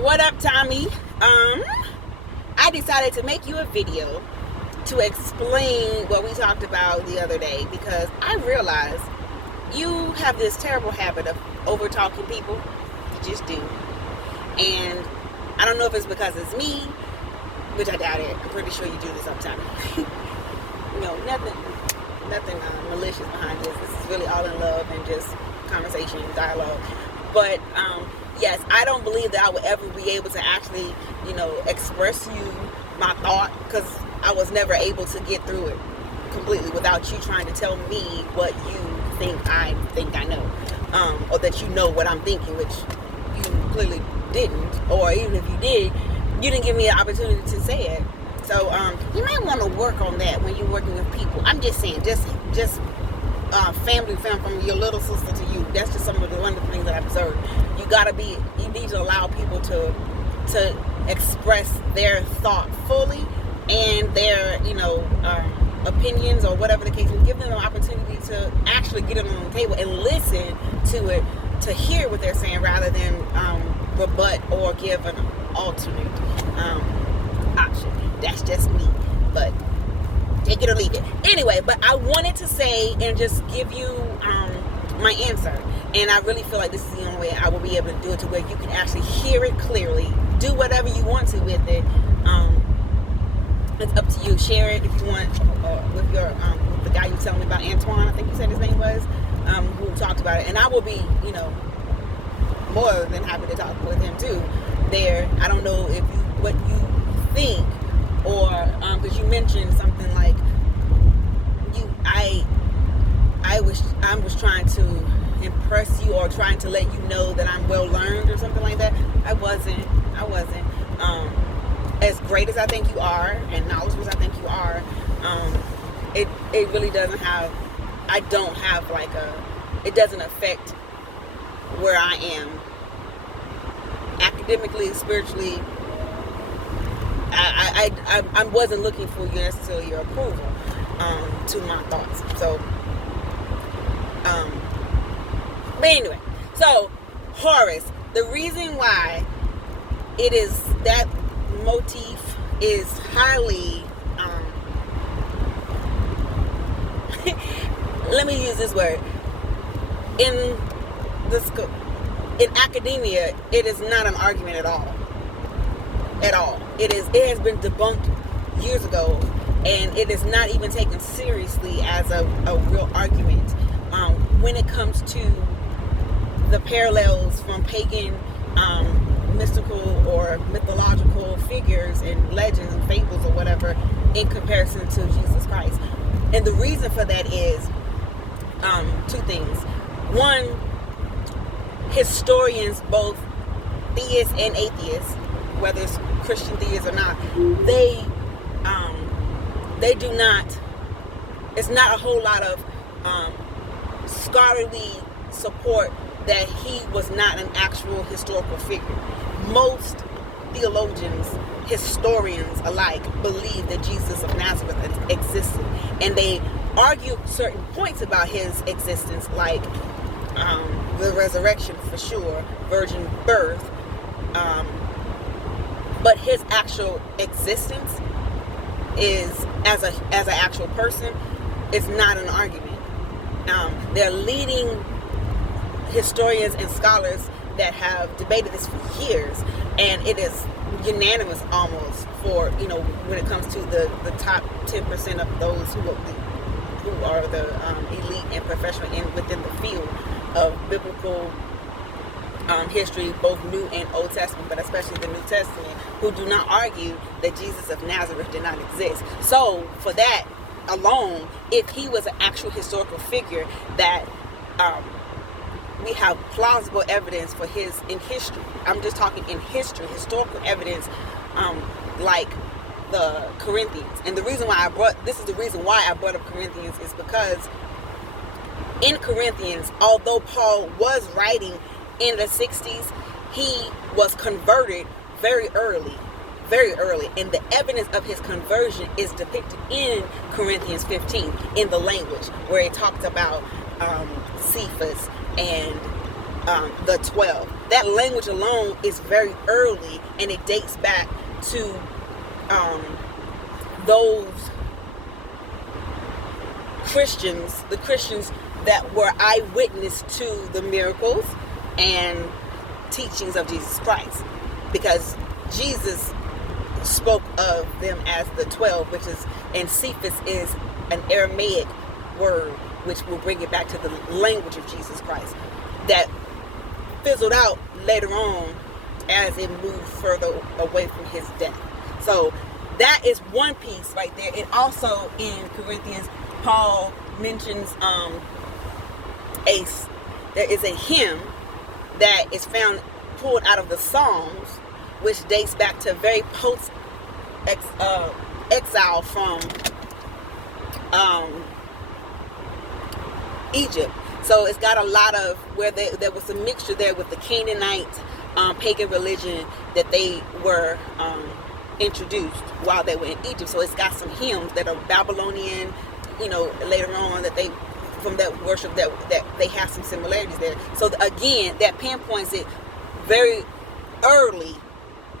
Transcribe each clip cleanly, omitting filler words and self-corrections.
What up, Tommy? I decided to make you a video to explain what we talked about the other day because I realized you have this terrible habit of over talking people. You just do. And I don't know if it's because it's me, which I doubt it. I'm pretty sure you do this all the time. Nothing malicious behind this. This is really all in love and just conversation, dialogue. But yes, I don't believe that I would ever be able to actually, express you my thought because I was never able to get through it completely without you trying to tell me what you think I know, or that you know what I'm thinking, which you clearly didn't, or even if you did, you didn't give me an opportunity to say it. So you might want to work on that when you're working with people. I'm just saying, just family from your little sister to you. That's just some of the wonderful things that I've observed. You need to allow people to express their thought fully and their opinions or whatever the case. Give them an opportunity to actually get it on the table and listen to it, to hear what they're saying rather than rebut or give an alternate option. That's just me, but take it or leave it. Anyway, but I wanted to say and just give you my answer. And I really feel like this is the only way I will be able to do it to where you can actually hear it clearly. Do whatever you want to with it. It's up to you. Share it if you want with your with the guy you were telling me about, Antoine, I think you said his name was, who talked about it. And I will be, more than happy to talk with him too. There, I don't know if what you think, or because you mentioned something like I was trying to impress you or trying to let you know that I'm well learned or something like that. I wasn't. As great as I think you are and knowledgeable as I think you are, it really doesn't have. I don't have it doesn't affect where I am academically, spiritually. I wasn't looking for you necessarily your approval to my thoughts. So, but anyway, so Horus, the reason why it is that motif is highly, let me use this word, in academia, it is not an argument at all. It has been debunked years ago, and it is not even taken seriously as a real argument. When it comes to the parallels from pagan, mystical or mythological figures and legends and fables or whatever in comparison to Jesus Christ. And the reason for that is two things. One, historians, both theists and atheists, whether it's Christian theists or not, they do not, it's not a whole lot of scholarly support that he was not an actual historical figure. Most theologians, historians alike, believe that Jesus of Nazareth existed, and they argue certain points about his existence, like the resurrection for sure, virgin birth, but his actual existence is as an actual person is not an argument. They're leading historians and scholars that have debated this for years, and it is unanimous almost for when it comes to the top 10% of those who are the elite and professional within the field of biblical history, both New and Old Testament, but especially the New Testament, who do not argue that Jesus of Nazareth did not exist. So for that alone, if he was an actual historical figure that we have plausible evidence for his in history. I'm just talking in history, historical evidence, like the Corinthians. And the reason why this is the reason why I brought up Corinthians is because in Corinthians, although Paul was writing in the 60s, he was converted very early, and the evidence of his conversion is depicted in Corinthians 15 in the language where it talks about Cephas and the 12. that language alone is very early, and it dates back to those Christians, the Christians that were eyewitness to the miracles and teachings of Jesus Christ, because Jesus spoke of them as the 12, which is, and Cephas is an Aramaic word, which will bring it back to the language of Jesus Christ, that fizzled out later on as it moved further away from his death. So that is one piece right there. And also in Corinthians, Paul mentions there is a hymn that is found pulled out of the Psalms, which dates back to very post exile from Egypt. So it's got a lot of where there was a mixture there with the Canaanite pagan religion that they were introduced while they were in Egypt. So it's got some hymns that are Babylonian, later on, that they, from that worship, that they have some similarities there. So again, that pinpoints it very early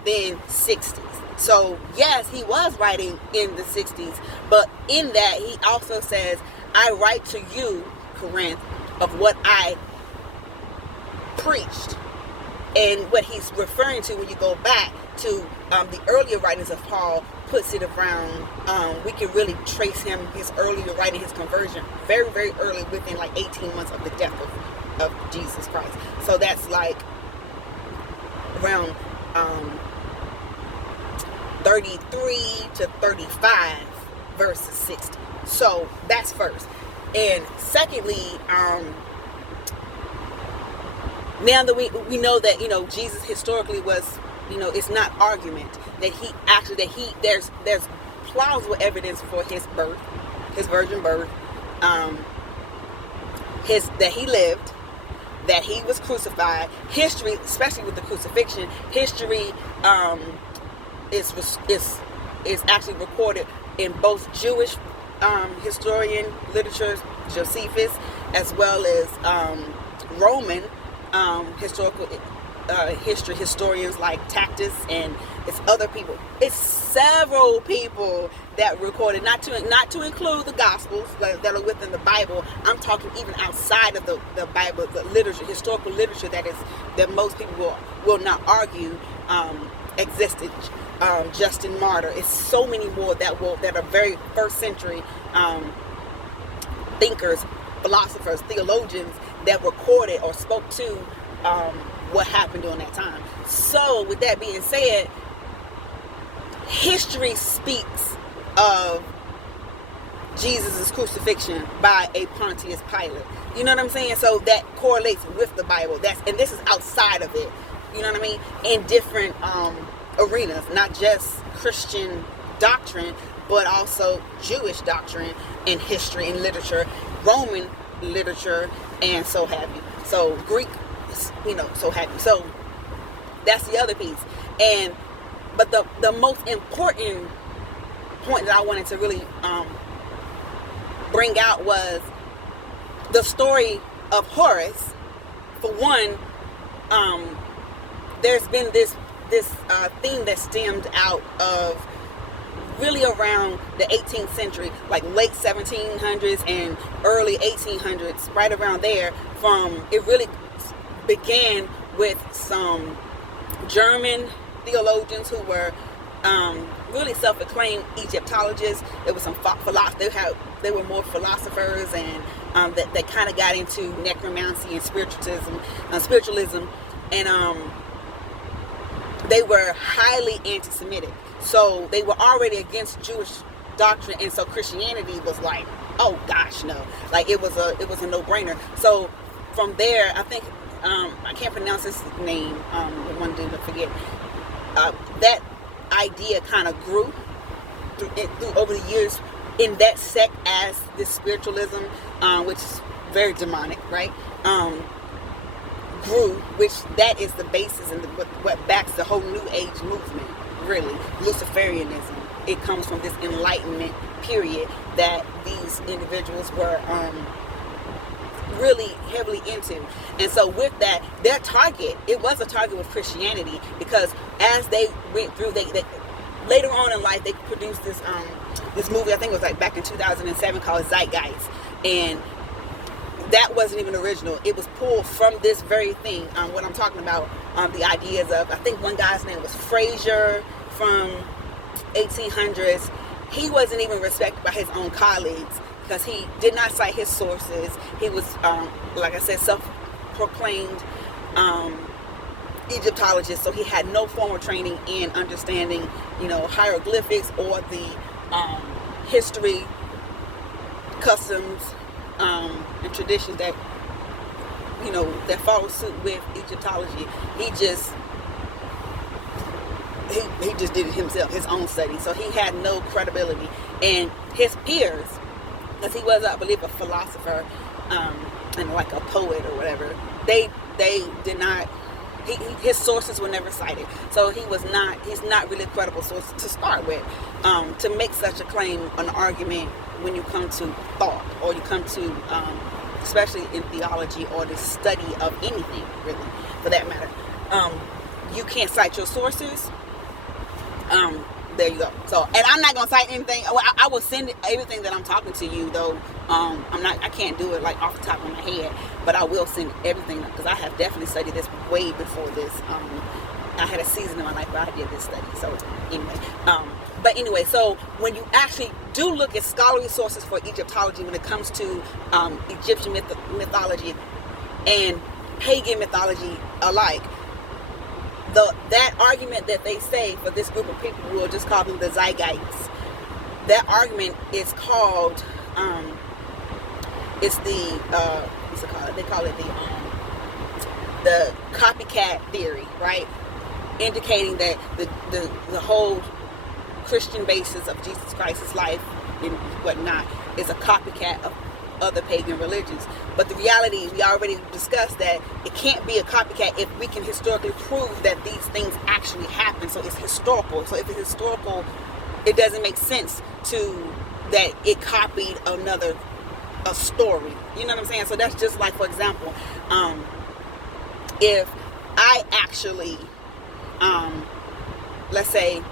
than 60s. So yes, he was writing in the 60s, but in that he also says, I write to you, Corinth, of what I preached. And what he's referring to when you go back to the earlier writings of Paul puts it around, we can really trace him, his earlier writing, his conversion, very, very early, within like 18 months of the death of Jesus Christ. So that's like around 33 to 35 verses 60. So that's first. And secondly, now that we know that, Jesus historically was, it's not argument that he actually, there's plausible evidence for his birth, his virgin birth, that he lived, that he was crucified. History, especially with the crucifixion, history is actually recorded in both Jewish historian literature, Josephus, as well as Roman historical history historians like Tacitus, and it's other people. It's several people that recorded, not to include the Gospels that are within the Bible. I'm talking even outside of the Bible, the literature, historical literature that most people will not argue existed. Justin Martyr. It's so many more that are very first century thinkers, philosophers, theologians that recorded or spoke to what happened during that time. So with that being said, history speaks of Jesus' crucifixion by a Pontius Pilate. You know what I'm saying? So that correlates with the Bible. And this is outside of it. You know what I mean? In different arenas, not just Christian doctrine, but also Jewish doctrine and history and literature, Roman literature, and so have you. So Greek, so have you. So that's the other piece. But the most important point that I wanted to really bring out was the story of Horus. For one, there's been this theme that stemmed out of really around the 18th century, like late 1700s and early 1800s, right around there. It really began with some German theologians who were really self-acclaimed Egyptologists. There was some philosophers. They were more philosophers, and that kind of got into necromancy and spiritualism, and they were highly anti-Semitic. So they were already against Jewish doctrine, and so Christianity was like, oh gosh, no. Like it was a no-brainer. So from there, I think I can't pronounce his name. The one dude, I forget. That idea kind of grew through over the years in that sect as this spiritualism, which is very demonic, right? Grew, which that is the basis and what backs the whole New Age movement. Really, Luciferianism. It comes from this Enlightenment period that these individuals were really heavily into. And so with that, their target, it was a target with Christianity, because as they went through, they later on in life, they produced this movie, I think it was like back in 2007, called Zeitgeist. And that wasn't even original. It was pulled from this very thing, what I'm talking about, the ideas of, I think one guy's name was Fraser from 1800s. He wasn't even respected by his own colleagues because he did not cite his sources. He was, like I said, self-proclaimed Egyptologist, so he had no formal training in understanding, hieroglyphics or the history, customs, and traditions that, that follow suit with Egyptology. He just did it himself, his own study. So he had no credibility. And his peers, because he was, I believe, a philosopher, and like a poet or whatever, they did not, his sources were never cited. So he's not really a credible source to start with, to make such a claim, an argument, when you come to thought, or you come to, especially in theology or the study of anything, really, for that matter. You can't cite your sources. There you go. So, and I'm not gonna cite anything. I will send everything that I'm talking to you, though. I can't do it like off the top of my head, but I will send everything, because I have definitely studied this way before this. I had a season in my life where I did this study. So anyway, so when you actually do look at scholarly sources for Egyptology, when it comes to Egyptian mythology and pagan mythology alike, that argument that they say for this group of people, we'll just call them the Zeitgeists, that argument is called, it's the, what's it called? They call it the copycat theory, right? Indicating that the whole Christian basis of Jesus Christ's life and whatnot is a copycat of other pagan religions. But the reality, we already discussed that it can't be a copycat if we can historically prove that these things actually happen. So it's historical. So if it's historical, it doesn't make sense that it copied a story. You know what I'm saying? So that's just like, for example, if I actually, let's say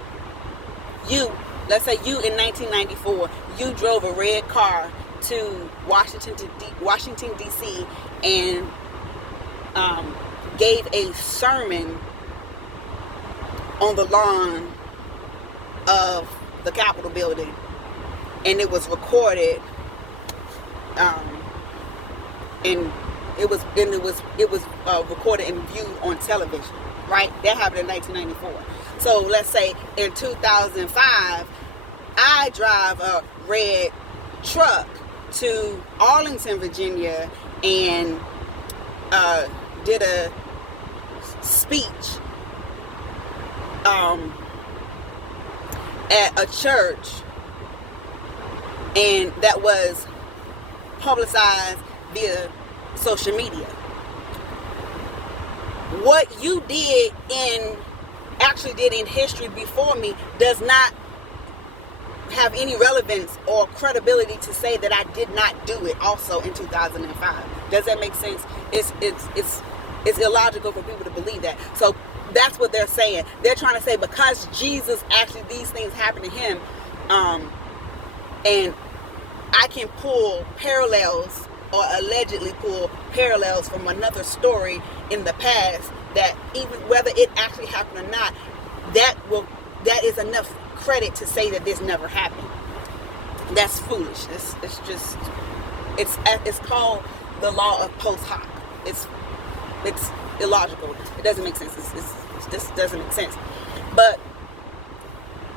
you in 1994, you drove a red car to Washington D.C. and gave a sermon on the lawn of the Capitol building, and it was recorded, and it was recorded and viewed on television, right? That happened in 1994. So let's say in 2005, I drive a red truck to Arlington, Virginia, and did a speech at a church, and that was publicized via social media. What you actually did in history before me does not have any relevance or credibility to say that I did not do it also in 2005. Does that make sense? It's illogical for people to believe that. So that's what they're saying. They're trying to say, because Jesus, actually these things happened to him, and I can pull parallels, or allegedly pull parallels from another story in the past, that even whether it actually happened or not, that is enough credit to say that this never happened. That's foolish. It's called the law of post hoc. It's illogical. It doesn't make sense. It just doesn't make sense. But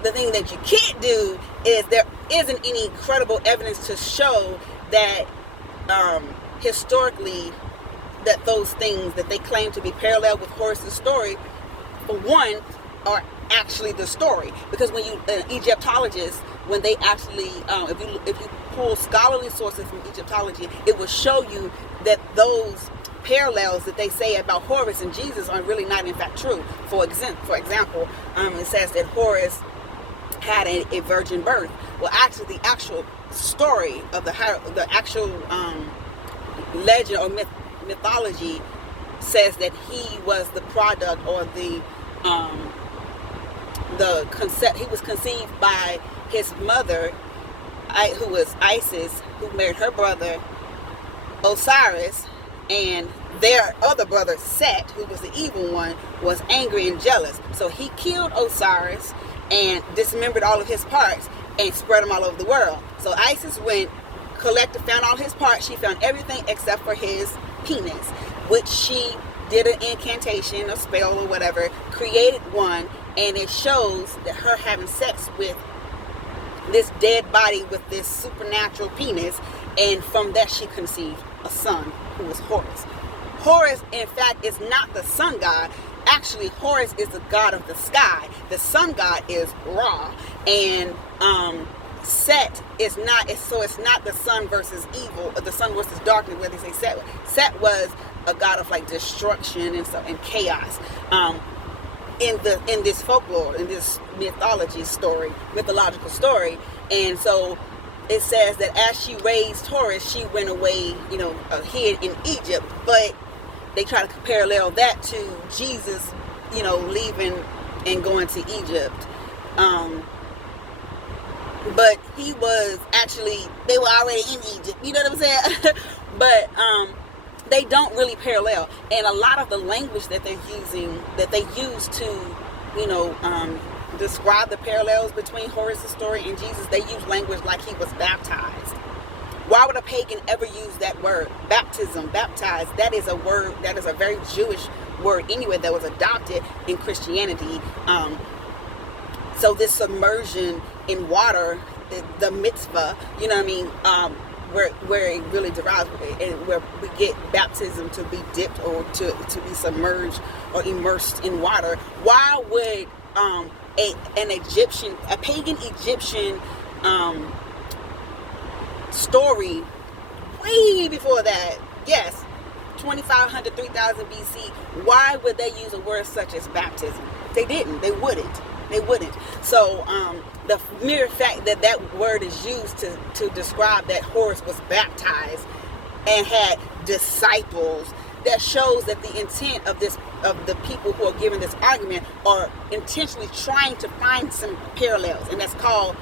the thing that you can't do is there isn't any credible evidence to show that historically that those things that they claim to be parallel with Horus's story, for one, are actually the story. Because when you Egyptologists, when they actually if you pull scholarly sources from Egyptology, it will show you that those parallels that they say about Horus and Jesus are really not in fact true. For example, it says that Horus had a virgin birth. Well, actually, the actual story of the actual legend or mythology says that he was the product or the concept. He was conceived by his mother, who was Isis, who married her brother Osiris, and their other brother Set, who was the evil one, was angry and jealous. So he killed Osiris and dismembered all of his parts and spread them all over the world. So Isis went, found all his parts. She found everything except for his penis, which she did an incantation, a spell or whatever, created one, and it shows that her having sex with this dead body with this supernatural penis, and from that she conceived a son who was Horus. Horus, in fact, is not the sun god. Actually, Horus is the god of the sky. The sun god is Ra, and Set is not. So it's not the sun versus evil, or the sun versus darkness, where they say Set. Set was a god of like destruction and stuff and chaos. In this folklore, in this mythological story, and so it says that as she raised Horus, she went away, hid in Egypt. But they try to parallel that to Jesus, leaving and going to Egypt. But he was actually, they were already in Egypt. You know what I'm saying? But they don't really parallel. And a lot of the language that they're using, that they use to, describe the parallels between Horus' story and Jesus, they use language like he was baptized. Why would a pagan ever use that word? Baptism, baptized, that is a word, that is a very Jewish word anyway, that was adopted in Christianity. So this submersion in water, the mitzvah, where it really derives, and where we get baptism to be dipped or to be submerged or immersed in water. Why would a pagan Egyptian story way before that, yes, 2500, 3000 BC, why would they use a word such as baptism? They didn't. They wouldn't. So the mere fact that that word is used to describe that Horus was baptized and had disciples, that shows that the intent of the people who are giving this argument are intentionally trying to find some parallels, and that's called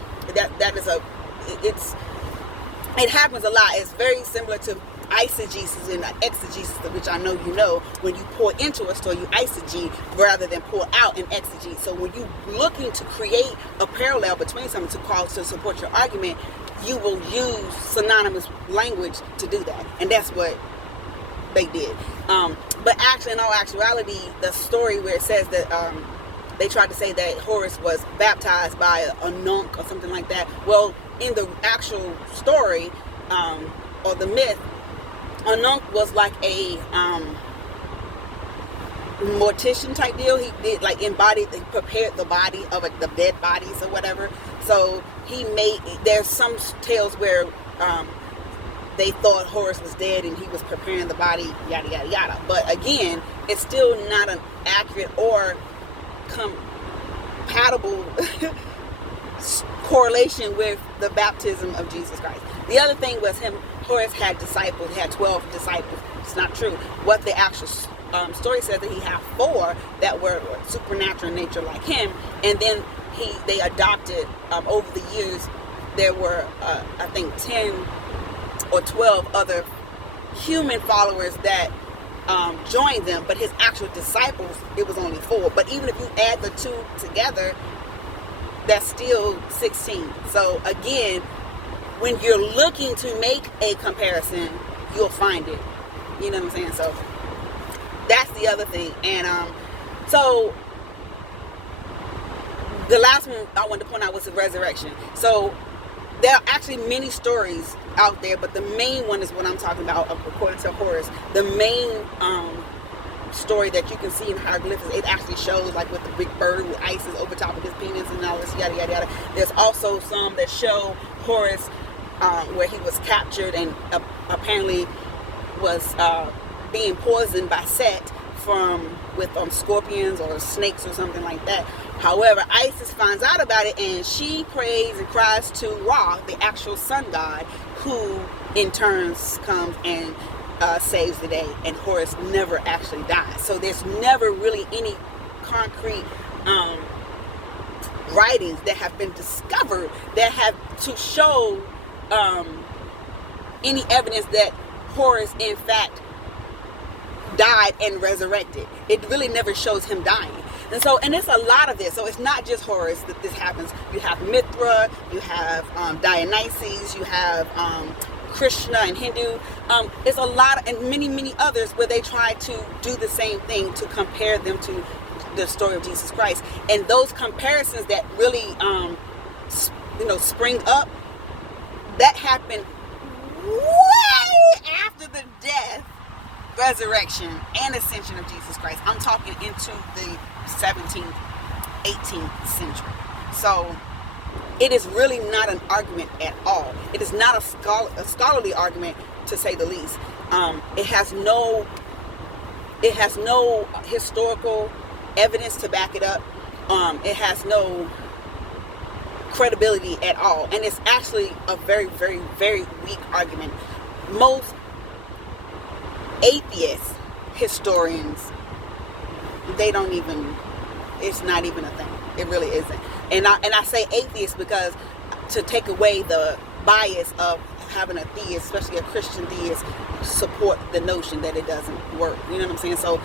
it happens a lot. It's very similar to eisegesis and exegesis, which I know you know. When you pour into a story, you eisegete rather than pour out and exegete. So when you're looking to create a parallel between something to support your argument, you will use synonymous language to do that, and that's what they did. But actually, in all actuality, the story where it says that they tried to say that Horus was baptized by a nunc or something like that. Well, in the actual story or the myth, a nunc was like a mortician type deal. He did like he prepared the body of the dead bodies or whatever. So there's some tales where they thought Horus was dead and he was preparing the body, yada yada yada. But again, it's still not an accurate or compatible correlation with the baptism of Jesus Christ. The other thing was Horus had disciples. He had 12 disciples. It's not true. What the actual story says that he had 4 that were supernatural in nature like him, and then they adopted over the years. There were I think 10 or 12 other human followers that joined them, but his actual disciples, it was only 4. But even if you add the 2 together, that's still 16. So again, when you're looking to make a comparison, you'll find it. You know what I'm saying? So that's the other thing. And so the last one I wanted to point out was the resurrection. So there are actually many stories out there, but the main one is what I'm talking about according to Horus. The main story that you can see in hieroglyphics, it actually shows like with the big bird with Isis over top of his penis and all this yada yada yada. There's also some that show Horus where he was captured and apparently was being poisoned by Set with scorpions or snakes or something like that. However, Isis finds out about it and she prays and cries to Ra, the actual sun god, who in turn comes and saves the day, and Horus never actually dies. So there's never really any concrete writings that have been discovered that have to show any evidence that Horus in fact died and resurrected. It really never shows him dying. And it's a lot of this. So it's not just Horus that this happens. You have Mithra, you have Dionysus, you have Krishna and Hindu. It's a lot, and many others where they try to do the same thing to compare them to the story of Jesus Christ. And those comparisons that really, spring up, that happened way after the death, resurrection, and ascension of Jesus Christ. I'm talking into the 17th, 18th century. So it is really not an argument at all. It is not a scholarly argument, to say the least. It has no historical evidence to back it up. It has no credibility at all, and it's actually a very, very, very weak argument. Most atheist historians, it's not even a thing. It really isn't. And I say atheist because to take away the bias of having a theist, especially a Christian theist, support the notion that it doesn't work. You know what I'm saying? So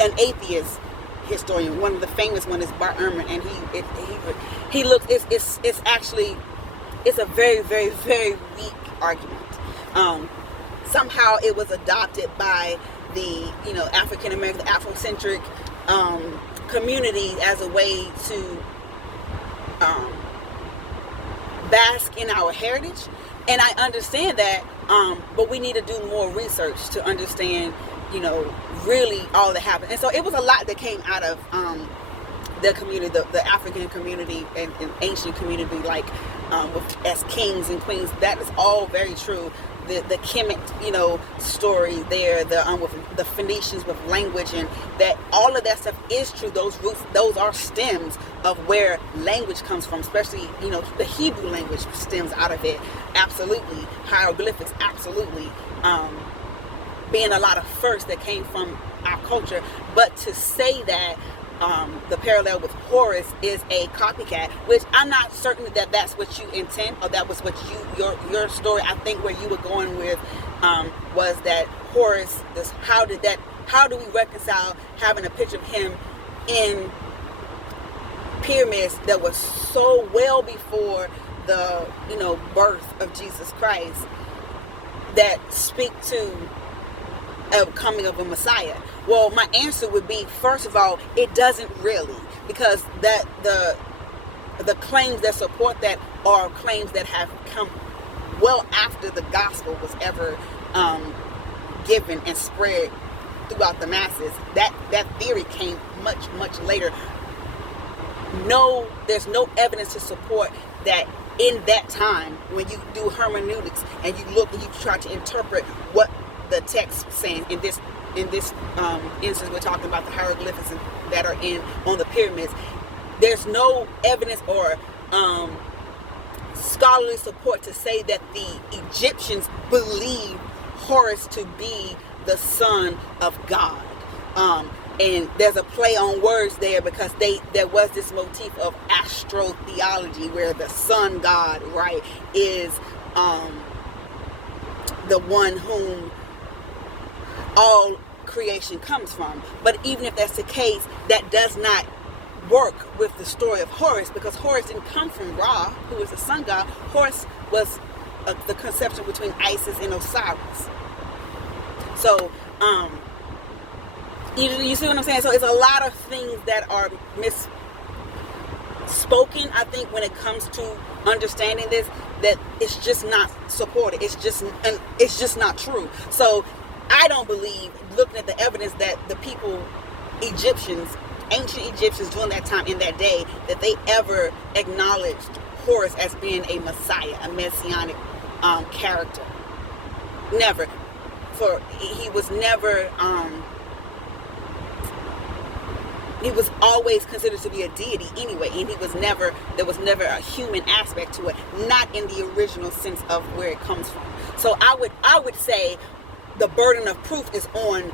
an atheist historian, one of the famous one is Bart Ehrman, and he looks, it's a very, very, very weak argument. Somehow it was adopted by the African American, the Afrocentric community as a way to bask in our heritage, and I understand that, but we need to do more research to understand really all that happened. And so it was a lot that came out of the community, the African community and ancient community, like as kings and queens. That is all very true. The Kemet, story there, with the Phoenicians with language, and that all of that stuff is true. Those roots, those are stems of where language comes from, especially, the Hebrew language stems out of it. Absolutely. Hieroglyphics, absolutely. Being a lot of firsts that came from our culture. But to say that the parallel with Horus is a copycat, which I'm not certain that that's what you intend, or that was what your story, I think where you were going with, was that Horus, how do we reconcile having a picture of him in pyramids that was so well before the birth of Jesus Christ, that speak to a coming of a Messiah? Well, my answer would be, first of all, it doesn't really, because that the claims that support that are claims that have come well after the gospel was ever given and spread throughout the masses. That theory came much later. No, there's no evidence to support that in that time, when you do hermeneutics and you look and you try to interpret what the text saying in this instance, we're talking about the hieroglyphics that are on the pyramids. There's no evidence or scholarly support to say that the Egyptians believed Horus to be the son of God. And there's a play on words there, because there was this motif of astrotheology, where the sun god, right, is the one whom all creation comes from. But even if that's the case, that does not work with the story of Horus, because Horus didn't come from Ra, who is the sun god. Horus was the conception between Isis and Osiris. So you see what I'm saying? So it's a lot of things that are misspoken, I think, when it comes to understanding this, that it's just not supported. It's just not true. So I don't believe, looking at the evidence, that the people, ancient Egyptians during that time, in that day, that they ever acknowledged Horus as being a Messiah, a messianic character. Never. For he was never, he was always considered to be a deity anyway, and there was never a human aspect to it, not in the original sense of where it comes from. So I would say the burden of proof is on,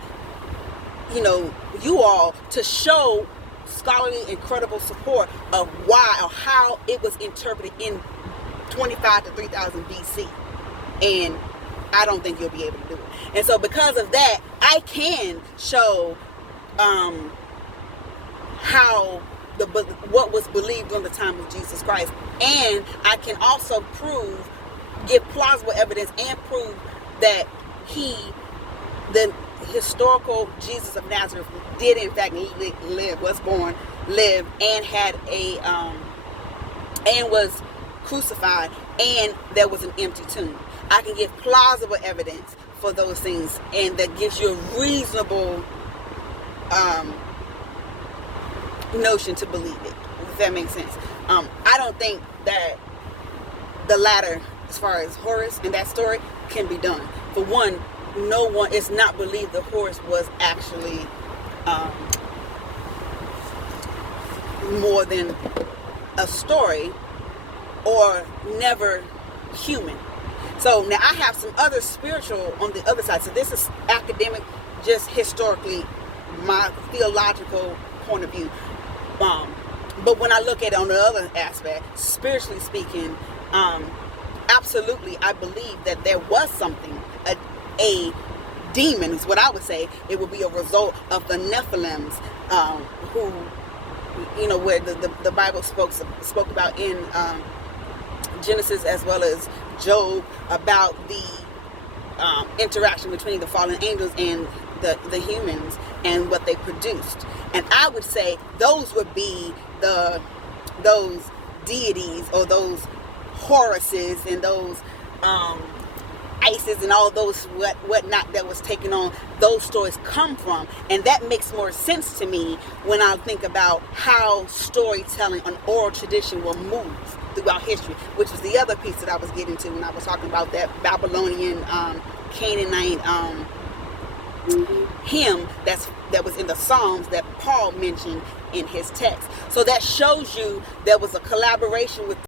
you all to show scholarly and credible support of why or how it was interpreted in 25 to 3000 BC. And I don't think you'll be able to do it. And so because of that, I can show how what was believed on the time of Jesus Christ. And I can also give plausible evidence and prove that the historical Jesus of Nazareth, did in fact live, was born, lived, and had and was crucified, and there was an empty tomb. I can give plausible evidence for those things, and that gives you a reasonable notion to believe it, if that makes sense. I don't think that the latter, as far as Horus and that story, can be done. For one, no one, it's not believed that Horus was actually more than a story, or never human. So now I have some other spiritual on the other side. So this is academic, just historically, my theological point of view. But when I look at it on the other aspect, spiritually speaking, absolutely, I believe that there was something, a demon is what I would say. It would be a result of the Nephilims, who, where the Bible spoke about in Genesis as well as Job, about the interaction between the fallen angels and the humans and what they produced. And I would say those would be those deities, or those Horuses and those Isis and all those whatnot that was taken on, those stories come from. And that makes more sense to me when I think about how storytelling, an oral tradition, will move throughout history, which is the other piece that I was getting to when I was talking about that Babylonian Canaanite hymn that was in the Psalms that Paul mentioned in his text. So that shows you there was a collaboration with